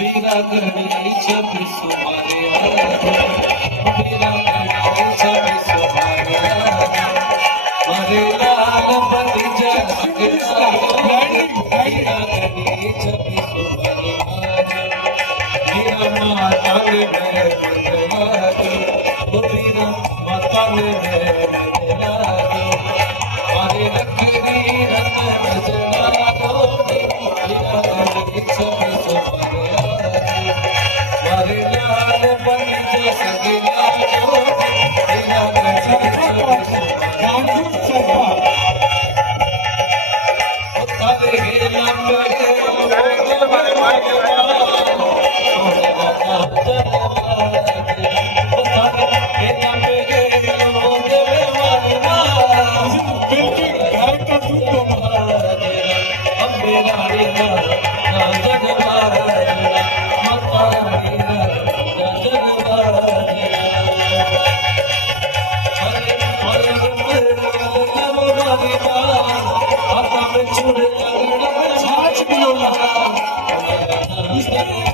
Bira gani chapi sumare Bira gani chapi sumare Mare laal bati ja Bira gani chapi sumare Bira mata ne Bira mata ne Mare lakdi ratan jana do Bira gani chapi sumare लाल बन जो सगला जो तेरा तारे He's